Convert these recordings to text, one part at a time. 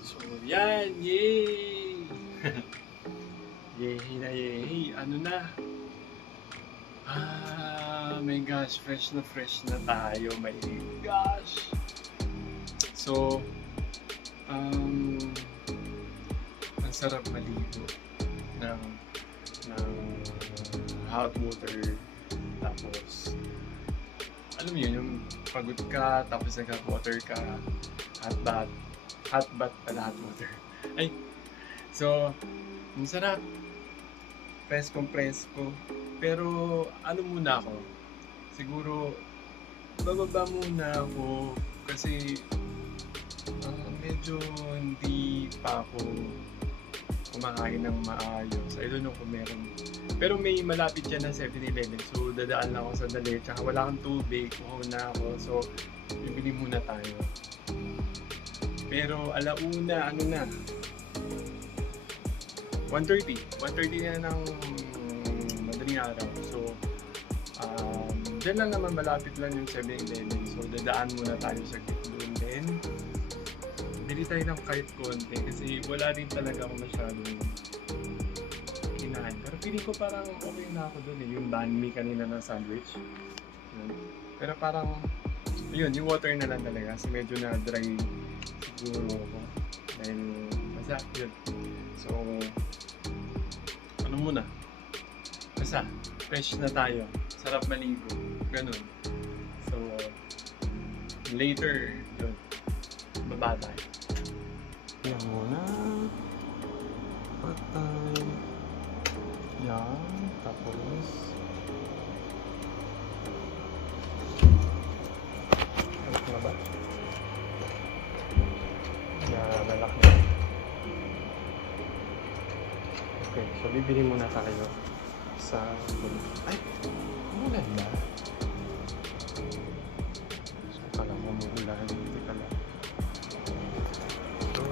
So, yan! Yay! Yay na yay! Ano na? My gosh, fresh na tayo. My gosh! So, ang sarap maligo ng hot water. Tapos, alam mo yun, yung pagod ka, tapos nag-hot water ka, hot bath pala, hot water. Ay, so, ang sarap. Presko. Pero, ano muna ako? Siguro, bababa muna ako kasi medyo hindi pa ako kumakain ng maayos. I don't know kung meron. Pero may malapit dyan na 7-Eleven. So, dadaan lang ako sandali. Tsaka wala kang tubig. Kuhaw na ako. So, bibili muna tayo. Pero, alauna, ano na? 1:30. 1:30 na ng madaling araw. So, dyan lang naman malapit lang yung 7-Eleven. So, dadaan muna tayo sa doon din. Bili tayo ng kahit konti kasi wala rin talaga ako masyadong kinain. Pero feeling ko parang okay na ako doon eh. Yung banh mi kanina na sandwich. Pero parang, yun, yung water na lang talaga kasi medyo na dry siguro ako. Dahil, basta, yun. So, ano muna? Basta, fresh na tayo. Sarap maligo. Ganun. So, later, yun. Baba tayo. Yan muna. Patay. Yan. Tapos, ano na ba? Yan, lalaki na. Okay, so bibili muna tayo sa... Ay! Umulan na. So, kala mo umulan. Hindi pala. So...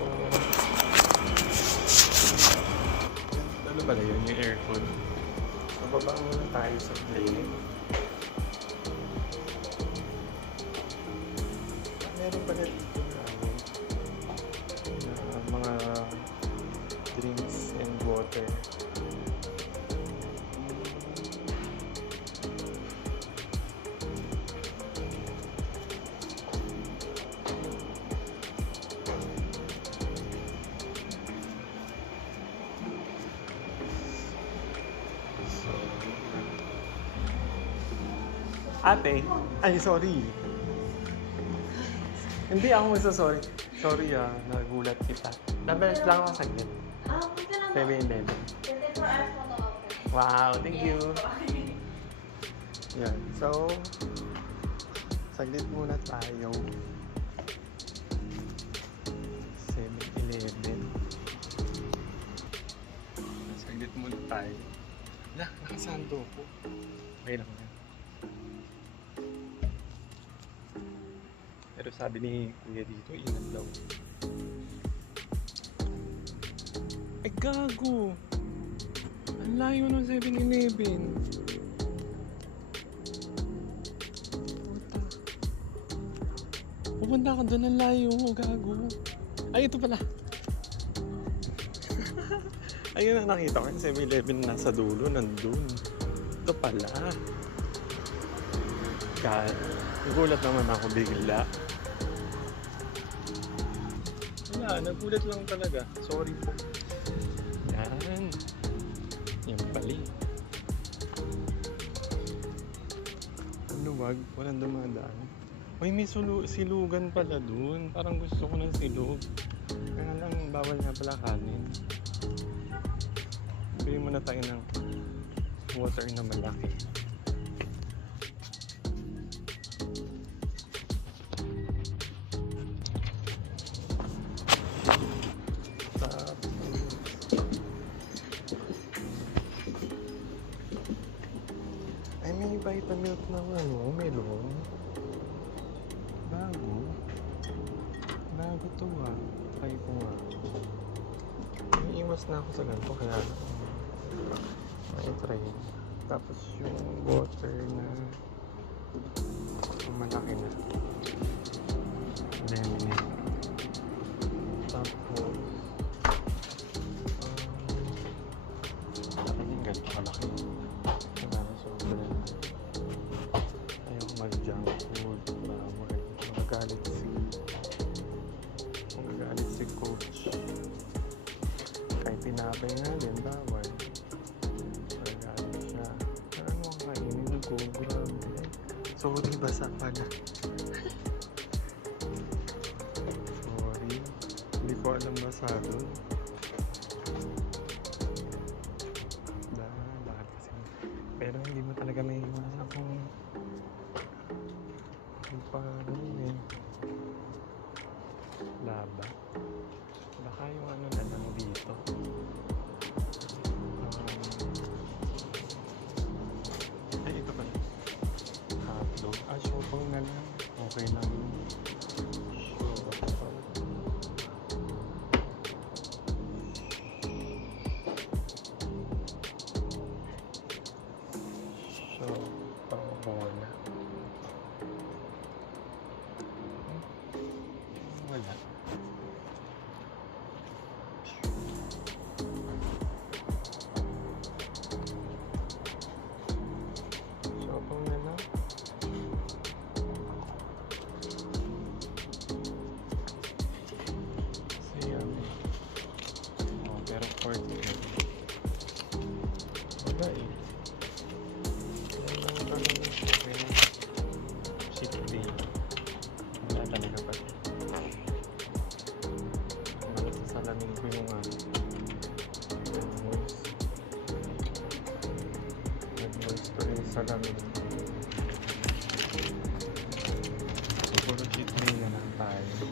Ano pala yun? Yung aircon. So, baba muna tayo sa plane. Meron pala dito na mga drinks and water. Ate, ay sorry. Hindi ako magsasorry. Sorry nagulat kita. Nabalas lang ako saglit. Punta na 7-Eleven. 24 hours mo to open. Wow, thank you. Yan. So, saglit muna tayo. 7-Eleven. Saglit muna tayo. Nakasando ko. Okay lang yan. Pero sabi ni Kuya dito, ingat daw. Eh gago! Ang layo ng 7-Eleven. Pupunta ka doon, ang layo mo, gago. Ay, ito pala. Ayun na nakita ko, yung 7-Eleven nasa dulo, nandun. Ito pala. Nagulat naman ako bigla. Wala, nagulat lang talaga. Sorry po. Yan. Yan pali. Luwag, walang dumadaan. Uy, may silugan pala dun. Parang gusto ko ng silog. Kaya lang, bawal nga pala kanin. Bili muna tayo ng water na malaki. Ay, may Vitamilk na melon. Bago to Try ko nga. Iiwas na ako sa ganito kaya may try. Tapos yung water na malaki na. Lemonade. Tapos magagalit si coach. Kahit tinapay nga din, bawal. Magagalit siya. Ano ang kainin ko? Grabe. Sorry, basa pala. Sorry. Hindi ko alam basa doon. Lakad kasi. Pero hindi mo talaga may iwasan kung paano eh. Laba. Baka yung ano na lang dito. Ay, ito pa. Hotdog. Shopong na lang. Okay lang yun. Bola. Wala. Shopong na lang. Pero 40 na. Wala eh. Wala talaga pa. Salamin ko yung nag-moist ko yung salamin. Siguro cheat meal na lang tayo.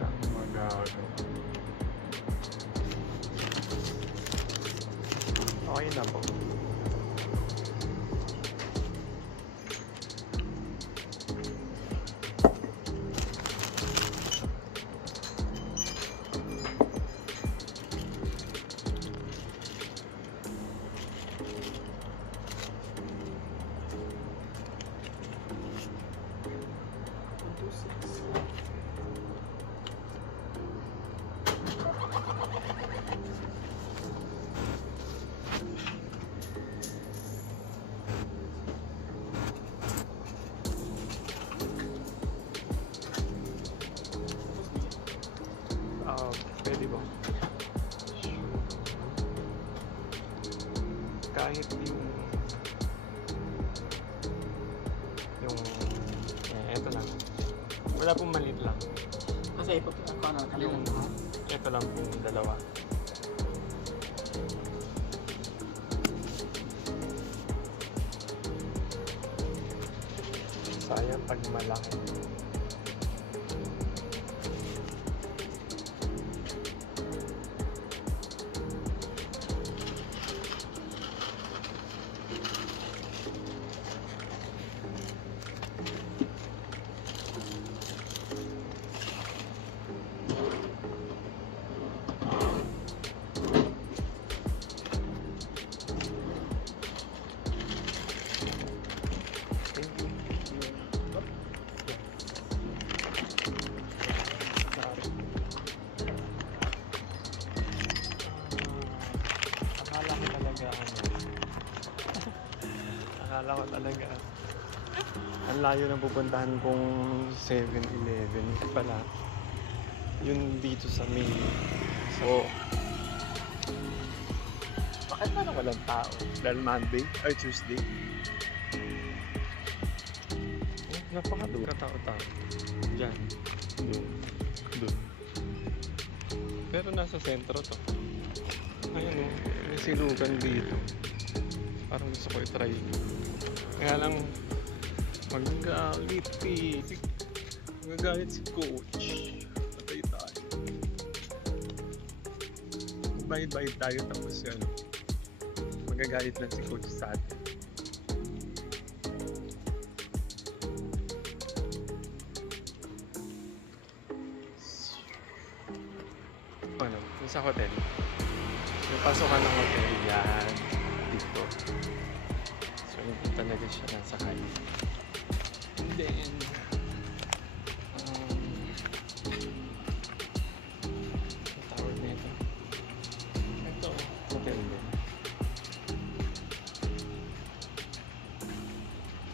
Ang mag-aagaw. Okay na po. Pwede ba? Kahit eto lang. Wala pong maliit lang. Kasi ipag ako ano, Yung eto lang pong dalawa. Sayang pag malaki. Akala ko talaga ang layo na pupuntahan kong 7-Eleven pala yun dito sa main. So bakit parang walang tao? Dahil Monday or Tuesday? Napakaduro katao-tao dyan, dun. Pero nasa sentro to. Ayun o, may silugan dito. Parang gusto ko i-try. Kaya lang magagalit si coach. Patay tayo. Bayad-bayad tayo tapos yan. Magagalit lang si coach sa atin. Ano? Yung sa hotel. Yung pasukan ng hotel yan. Dito. So hindi talaga siya nasa high. And then ang tawag na ito. Ito, hotel din.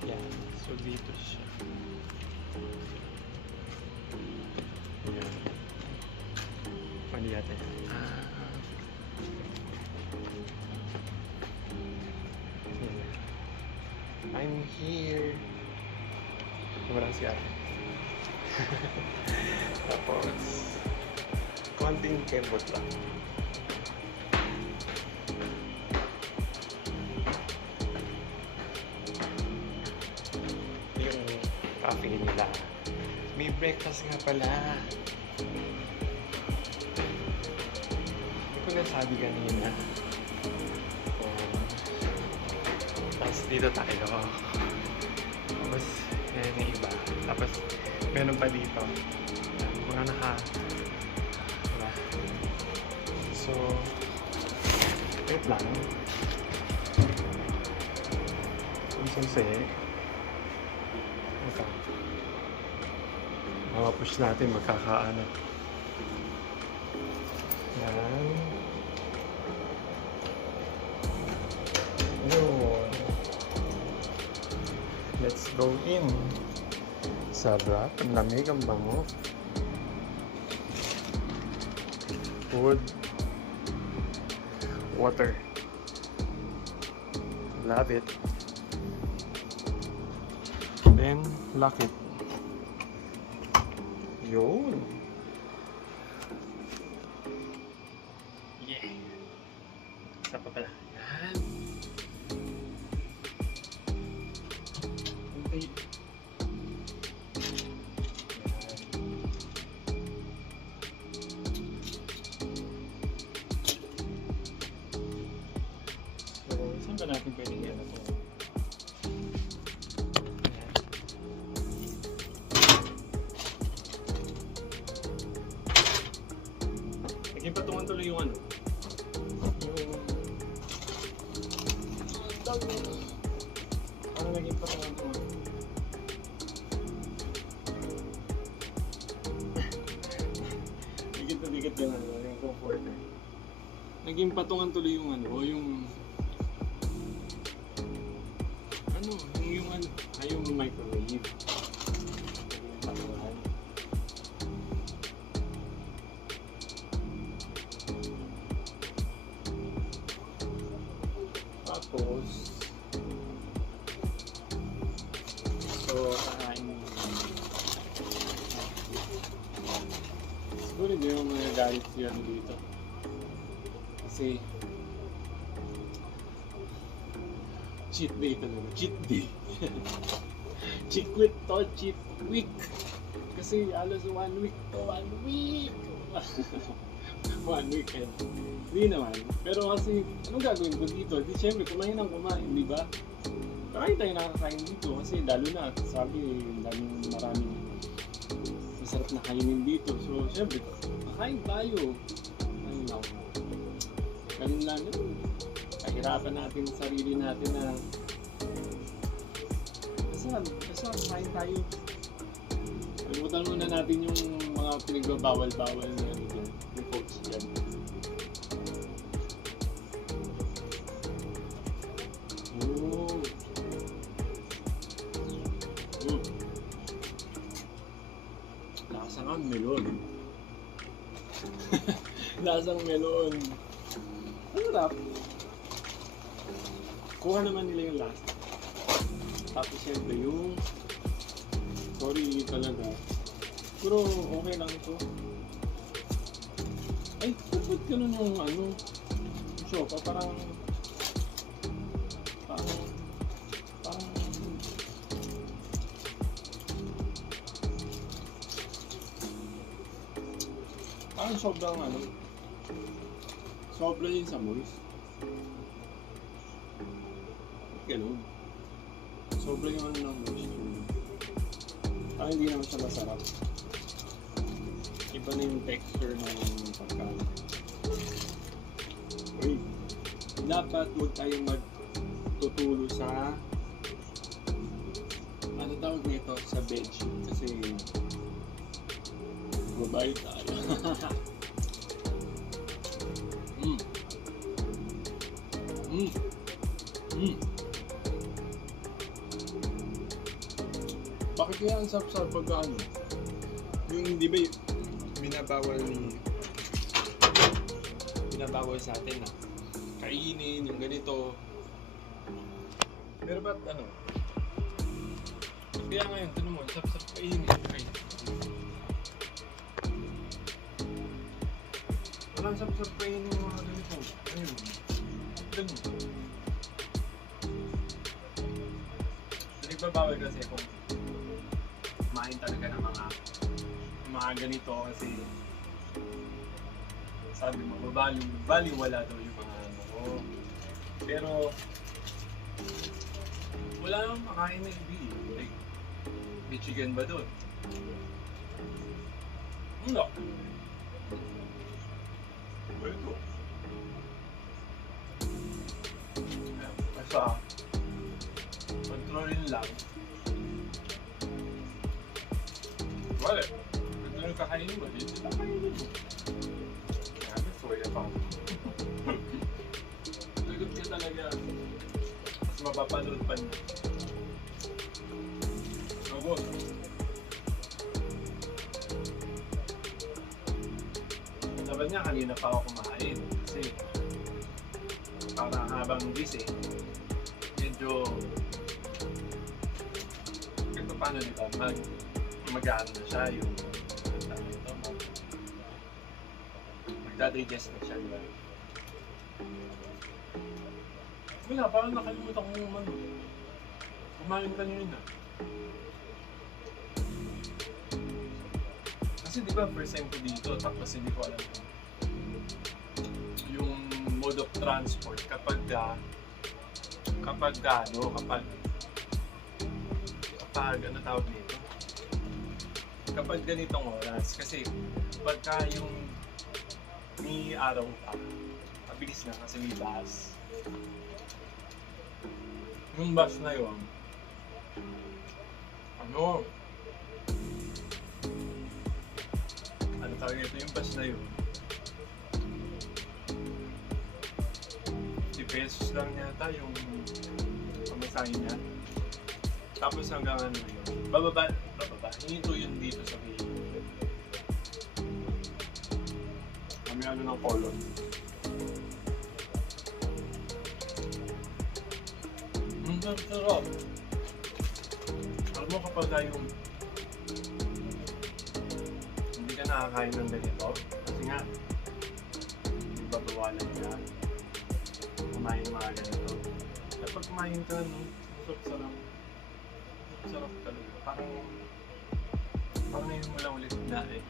Yan. So ate. I'm here. Wala si ate. Tapos, konting kembot lang. Yung coffee nila. May breakfast nga pala. Hindi ko nasabi kanina. Tapos dito tayo. Tapos, yan yung iba. Tapos, meron pa dito. Mga diba? So, wait lang. Ang susi. Ito. Mga push natin, magkakaano. Yan. Yun. Let's go in. Sarap. Ang lamig, ang bango. Food. Water. Love it. Then, lock it. Yun. Yeah. Isa pa pala. Yan. Okay. So, saan ba natin pwedeng yan ito? Naging patungan tuloy yung ano? Ano naging patungan tuloy? Dikit na dikit yung ano, yung comforter. Naging patungan tuloy yung ano, yung yung microwave. Naging patungan. Tapos, kakain. Siguro hindi mo magagalit siya dito. Kasi, cheat day talaga. Cheat day. Cheat week to, cheat week. Kasi alas 1 week to, 1 week. 1 weekend. Hindi naman. Pero kasi, anong gagawin ko dito? Di syempre, kumain ng kumain, di ba? Kakain tayo nakakain dito kasi lalo na, sabi, maraming masarap na kainin dito. So, syempre, kakain tayo. Ayun ako. Ganun lang yun. Kahirapan natin sarili natin na basta kain tayo. Kalimutan muna natin yung mga pinagbabawal-bawal na yan dyan. Yung coach dyan. Oh. Lasang ang melon. Lasang melon. Ang sarap. Kuha naman nila yung lasa. Tapos syempre yung sorry talaga. Pero okay lang ito. Ay, ba't ganun yung ano? Sopa, parang sobrang ano, sobra yun sa moist. Ganun. Sobra yung ano ng moisture. Hindi naman siya masarap. Iba na yung texture ng pagkain. Uy, dapat huwag tayong magtutulo sa ano tawag nito, sa bedsheet kasi babae tayo. Bakit kaya ang sarap-sarap pagka ano? Yung di ba binabawal ni binabawal sa atin na kainin yung ganito. Pero ba't ano? Kaya ngayon, tinan mo, sap-sap kainin. Ay. Walang sap-sap kainin yung mga ganito. Ayun. Ganun. So, nagbabawal kasi kung kumain talaga ng mga ganito kasi sabi mo, baliwala daw yung mga ano ko. Pero, wala namang makain na ibi. Like, may chicken ba doon? Wala. Ito. Basta, kontrolin lang. Wala. Kung ano kakainin mo, dito lang kainin mo. Grabe, soya pa. Lagot niya talaga. Mas mapapanood pa niya. Lagot. Sabi niya, kanina pa ako kumain. Kasi, parang habang gising, medyo, kahit paano diba, mag-ano na siya yung magdadigest na siya, diba? Wala, parang nakalimutan ko yung ano. Kumain ka nyo yun ah. Kasi diba first time ko dito, tapos hindi ko alam yung mode of transport kapag ano tawag nito? Kapag ganitong oras, kasi pagka yung may araw pa, mabilis na kasi may bus. Yung bus na yun, ano tawag nito, yung bus na yun, 50 pesos lang yata yung pamasahin niya. Tapos hanggang ano yun, bababa, hinito yun dito sa may ano ng colon. Ang sarap. Alam mo kapag yung hindi ka nakakain ng ganito, kasi nga babawalan ka kumain ng mga ganito. Kapag kumain ka, no, sarap. Sarap talaga. Parang ngayon mo lang ulit na eh.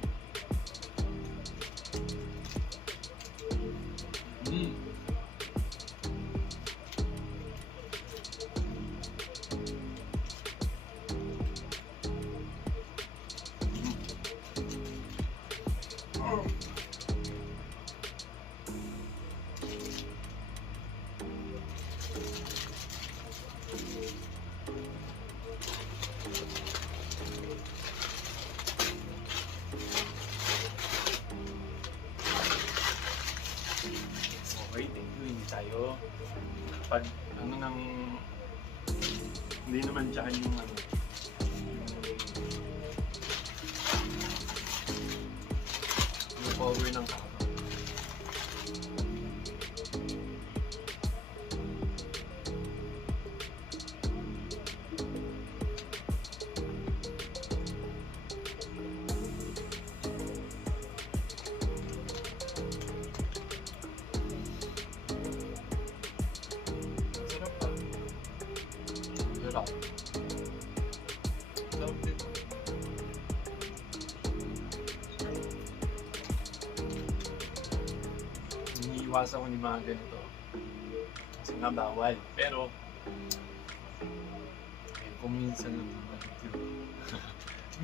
Okay, thank you. Hindi tayo pag ano nang hindi naman dyan yung ano yung power ng kaba. Sarap din. Iniiwasan ko ni mga ganito. Kasi nga bawal. Pero, eh, kung minsan lang naman ito.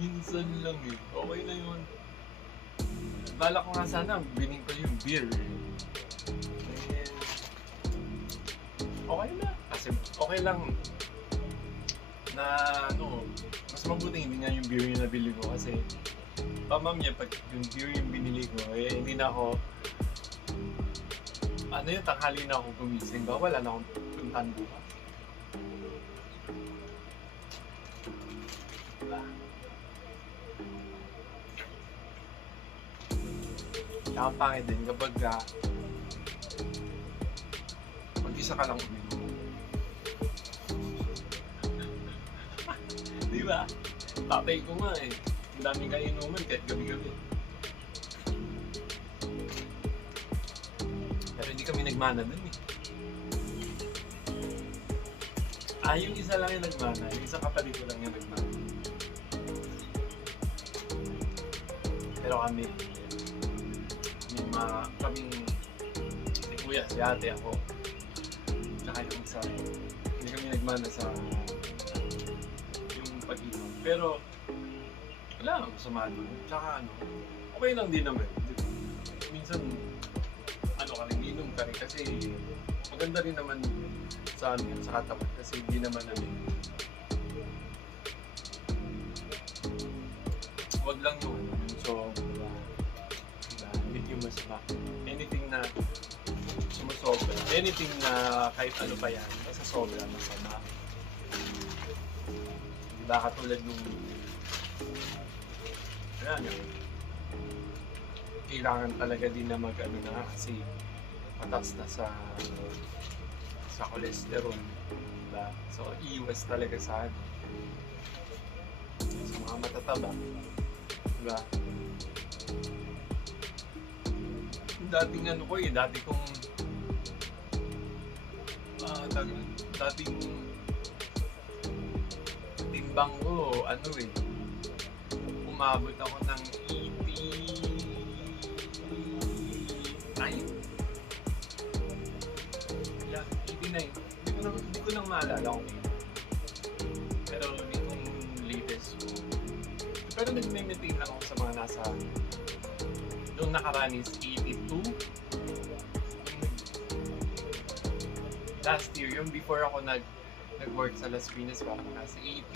Minsan lang eh. Okay na yun. Bala ko nga sana, bining ko yung beer. Eh, okay na. Kasi okay lang na ano, mas mabuti hindi nga yung beer yung nabili ko kasi pamamya pag yung beer yung binili ko, eh hindi na ako ano yung tanghali na ako gumising ba? Wala na akong puntahan bukas. Diba? Kaya pangit din kapag Mag-isa ka lang uminom. Di ba? Tatay ko nga eh. Ang daming kainuman kahit gabi-gabi. Pero hindi kami nagmana dun eh. Yung isa lang yung nagmana. Yung isang kapatid ko lang yung nagmana. Pero kami, kaming si kuya, si ate, ako, tsaka yung isa, hindi kami nagmana sa yung pag-inom. Pero, wala nang masama doon. Tsaka okay lang din naman. Minsan, ka rin, inom ka rin. Kasi, maganda rin naman sa katawan. Kasi hindi naman wag lang yung sobra. Hindi yung masama. Anything na sumusobra. Anything na kahit ano pa yan. Basta sobra, masama. Diba katulad nung kailangan talaga din na mag-ano na kasi mataas na sa cholesterol. Diba? So, iwas talaga sa mga matataba. Diba? Dating dati kong dating timbang ko, umabot ako ng 89. Yeah, 89. Hindi ko nang maalala kung pero itong latest ko. Pero nag-maintain lang ako sa mga nasa doon nakaraan is 82. Last year, yung before ako nag-work sa Las Piñas, parang nasa 80,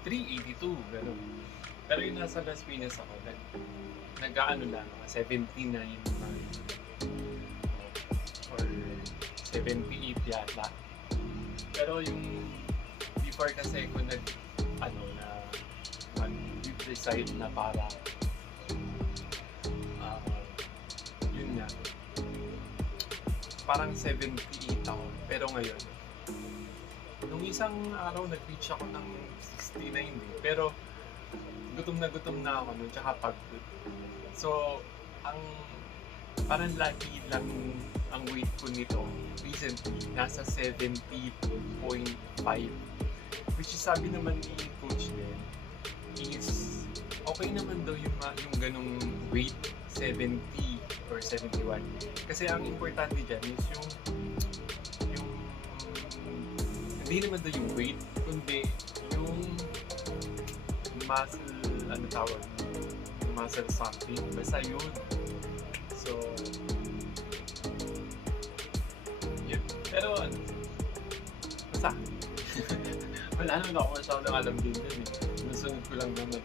83, 82, gano'n. Pero yung nasa Las Piñas ako, nag-ano lang, 79 or 78 yata. Pero yung before kasi ko mag-decide na para yun nga, parang 78 ako. Pero ngayon, nung isang araw nag-reach ako ng 69 pero gutom na ako nun, tsaka pagod. So, parang lagi lang ang weight ko nito recently, nasa 70.5, which is sabi naman ni coach din, is okay naman daw yung ganong weight, 70 or 71. Kasi ang importante dyan is yung hindi naman daw yung weight, kundi yung muscle, muscle something. Basta yun. So, yun. Pero, basta. Wala naman ako masyadong alam din yun eh. Nasunod ko lang naman.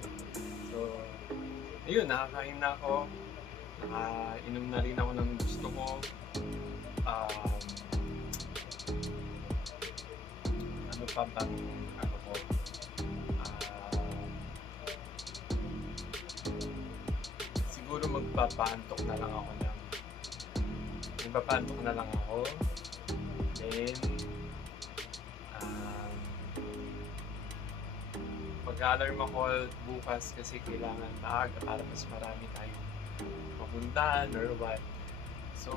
So, ayun, nakakain na ako. Nakainom na rin ako ng gusto ko. Ano pa bang ko? Siguro magpapaantok na lang ako then mag-alarm ako bukas kasi kailangan maaga para mas marami tayong mapuntahan or what. So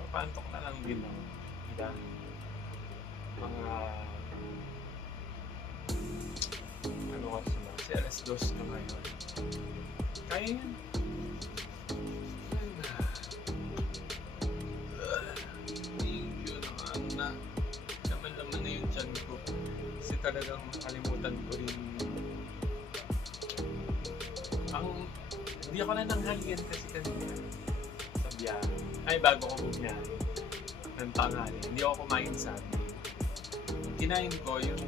papantok na lang din ako. Diba? Mga kasi alas 2 na ngayon. Kaya yan. Yun na. Laman na yung tiyan ko. Kasi talagang makalimutan ko rin. Hindi ako na nanghalian kasi kanina. Sa biyahe. Ay, bago ko bumiyahe. Ng tanghali. Hindi ako kumain sa atin. Kinain ko yung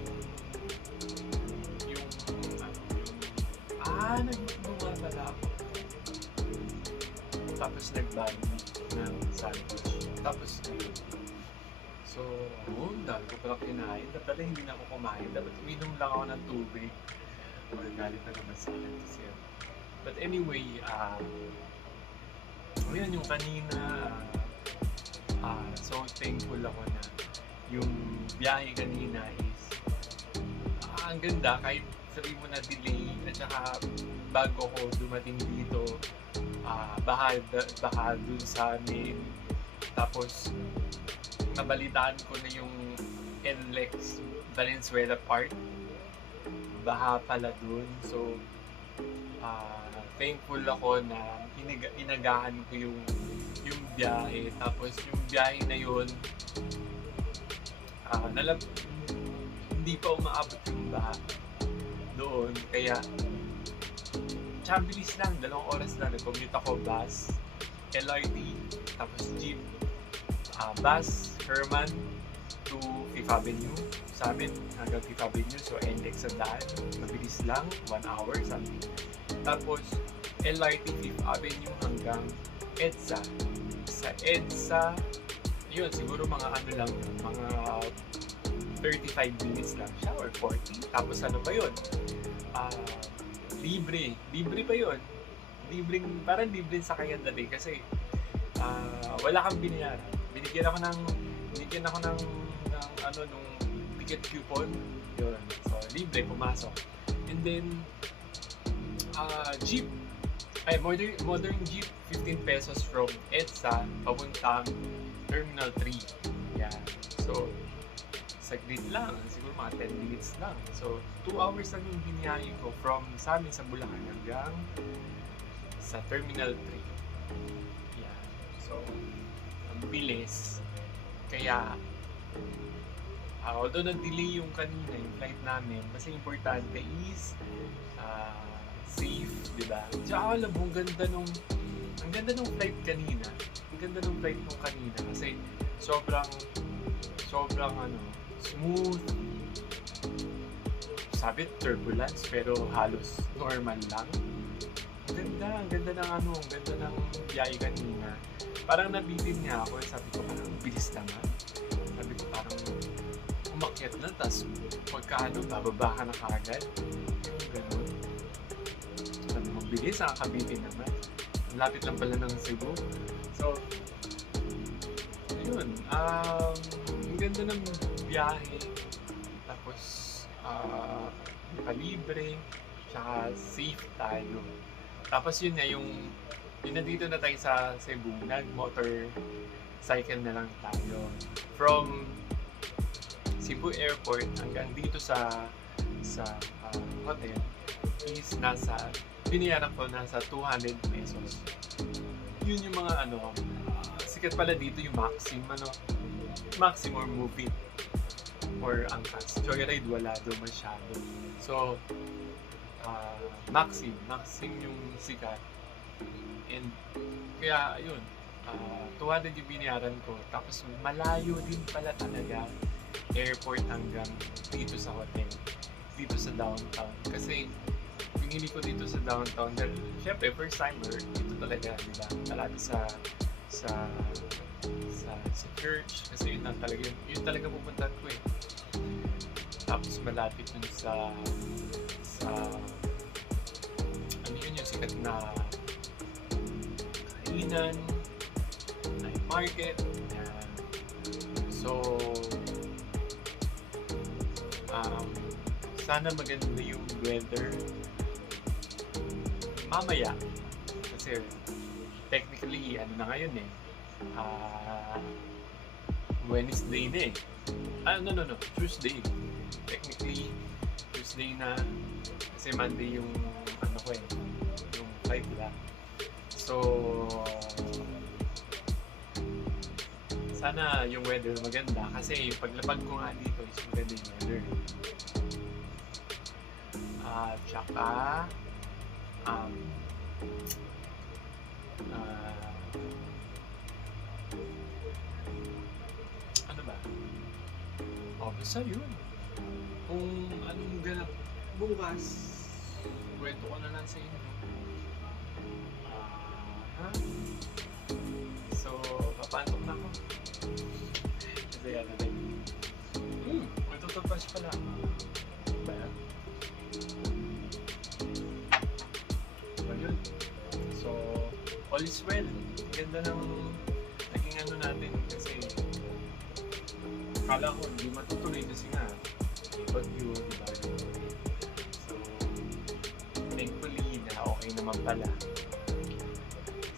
nagbuwa pala ako. Tapos nagbali ng sandwich. Tapos yun. So, dahil ko pala kinain. Dapat hindi na ako kumain. Dapat uminom lang ako ng tubig. Magagalit na naman sa akin kasi But anyway, yun yung kanina, so thankful ako na yung biyahe kanina is ang ganda kahit sabi mo na delay at saka bago ko dumating dito, baha dun sa amin. Tapos nabalitaan ko na yung NLEX Valenzuela Park, baha pala dun. So thankful ako na inagahan ko yung biyahe. Tapos yung biyahe na yun, hindi pa umaabot yung baha doon. Kaya tsaka bilis lang, 2 oras lang. Nag-commute ako, bus, LRT, tapos jeep, bus, Herman to Fifth Avenue. Sa amin, hanggang Fifth Avenue. So, NLEX ang daan. Mabilis lang, 1 hour, something. Tapos, LRT Fifth Avenue hanggang EDSA. Sa EDSA, yun, siguro mga ano lang, mga 35 minutes lang siya or 40. Tapos ano pa yun? Libre pa yun. Parang libre sakayan dati kasi wala kang binayaran. Binigyan ako ng nung ticket coupon. Yun. So, libre, pumasok. And then, jeep. Modern jeep, 15 pesos from EDSA, papuntang Terminal 3. Yan. So, saglit lang. Siguro mga 10 minutes lang. So, 2 hours lang yung biniyahe ko from sa amin sa Bulacan hanggang sa Terminal 3. Yan. So, ang bilis. Kaya, although nag-delay yung kanina, yung flight namin, kasi importante is safe, di ba? Tsaka alam mo, ang ganda nung flight kanina. Ang ganda nung flight nung kanina kasi sobrang smooth. Sabi turbulence pero halos normal lang. Ang ganda ng biyahe kanina. Parang nabitin niya ako, sabi ko parang bilis naman. Sabi ko parang umakyat na, tas pagka bababa ka na kagad. Yung ganun. Sabi mo, bilis, nakakabitin naman. Ang lapit lang pala ng Cebu. So, ayun. Ang ganda ng biyahe. Tapos, kalibre. Tsaka safe tayo. Tapos yun na yung nandito na tayo sa Cebu, nag-motorcycle na lang tayo. From Cebu Airport hanggang dito sa hotel is binayaran ko nasa 200 pesos. Yun yung mga sikat pala dito yung Maxim or Movie or Angkas. Joyride wala doon masyado. So, Maxim yung sikat. And kaya yun, 200 yung binayaran ko. Tapos malayo din pala talaga airport hanggang dito sa hotel, dito sa downtown. Kasi pinili ko dito sa downtown dahil syempre first timer dito talaga, di ba? Malapit sa church kasi yun talaga pupuntahan ko eh. Tapos malapit dun sa yun yung sikat na kainan, night market. Yan. So sana maganda yung weather mamaya kasi technically na ngayon eh, Wednesday na eh. No, Tuesday. Technically Tuesday na kasi Monday yung yung flight nila. So sana yung weather maganda kasi paglapag ko nga dito is maganda yung weather. Tsaka ano ba? Basta yun. Kung anong ganap bukas, kwento ko na lang sa inyo. So, papantok na ako. Kasi yan natin. May tutulpas pala. Ba yan? So, yun. all is well. Ganda ng naging ano natin kasi kala ko hindi matutuloy kasi nga bagyo, diba? So, thankfully na okay naman pala.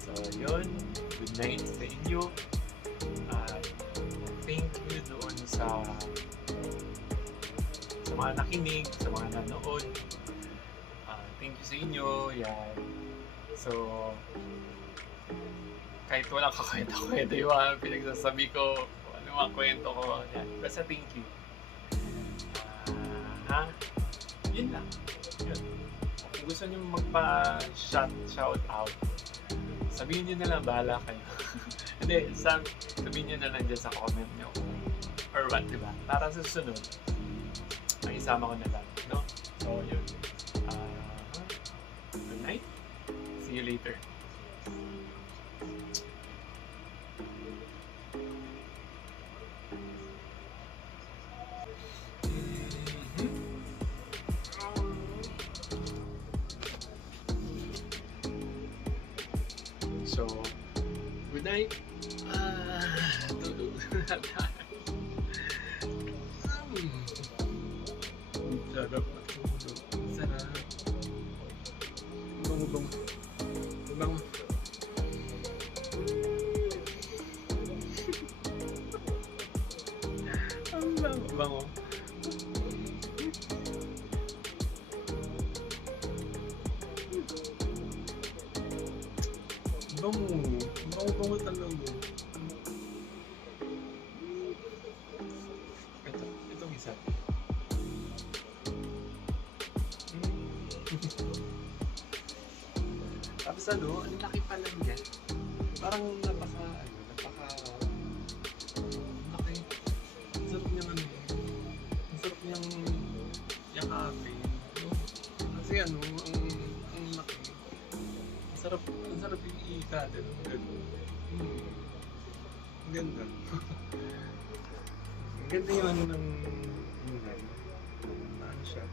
So, yun. Good night sa inyo. At thank you doon sa mga nakinig, sa mga nanood. Thank you sa inyo. Yan. So, kahit walang kakwenta-kwenta yung mga pinagsasabi ko, ano mga kwento ko, yan. Basta thank you. Yun lang. Yun. Kung gusto nyo magpa-shout out, sabihin nyo na lang, bahala kayo. Hindi, sabihin nyo na lang dyan sa comment nyo. Or what, diba? Para sa susunod, ang isama ko na lang, no? So, yun. Good night. See you later. So, good night. Tulog na tayo. Sarap matulog. Sarap. Bango-bango. Bango. Ang bango-bango. Bango talaga. Itong isa. Tapos ano, ang laki pa lang yan. Parang napaka laki. Ang sarap niyang ano. Ang sarap niyang yakapin. No? Kasi ano, ang laki. Ang sarap yung ikadin. Ang ganda. Ang ganda yung ano ng ingay. Ano siya.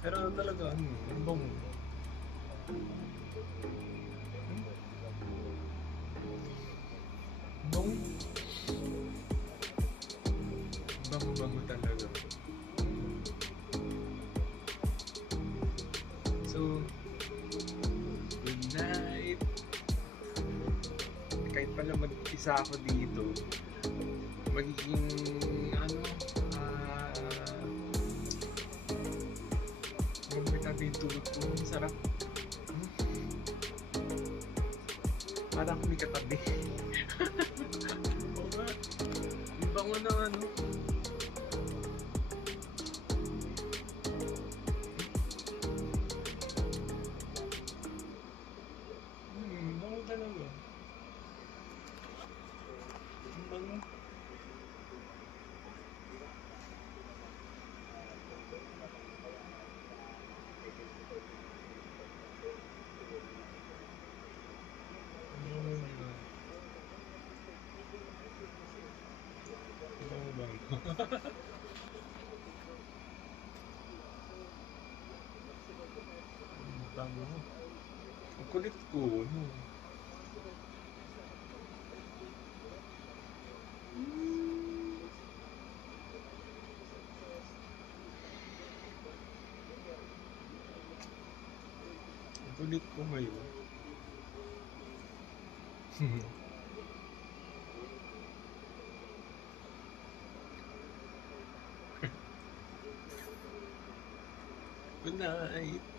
Pero talaga, ang bango. Bango talaga. So, good night. Kahit pala mag-isa ako dito, magiging magmitabi yung tulog ko. Ang sarap. Parang ako may katabi. Oo nga. Ang bango ng ano. Bango talaga. Ang bango. Bango. Ang kulit ko, no? Ang kulit ko ngayon. Good night.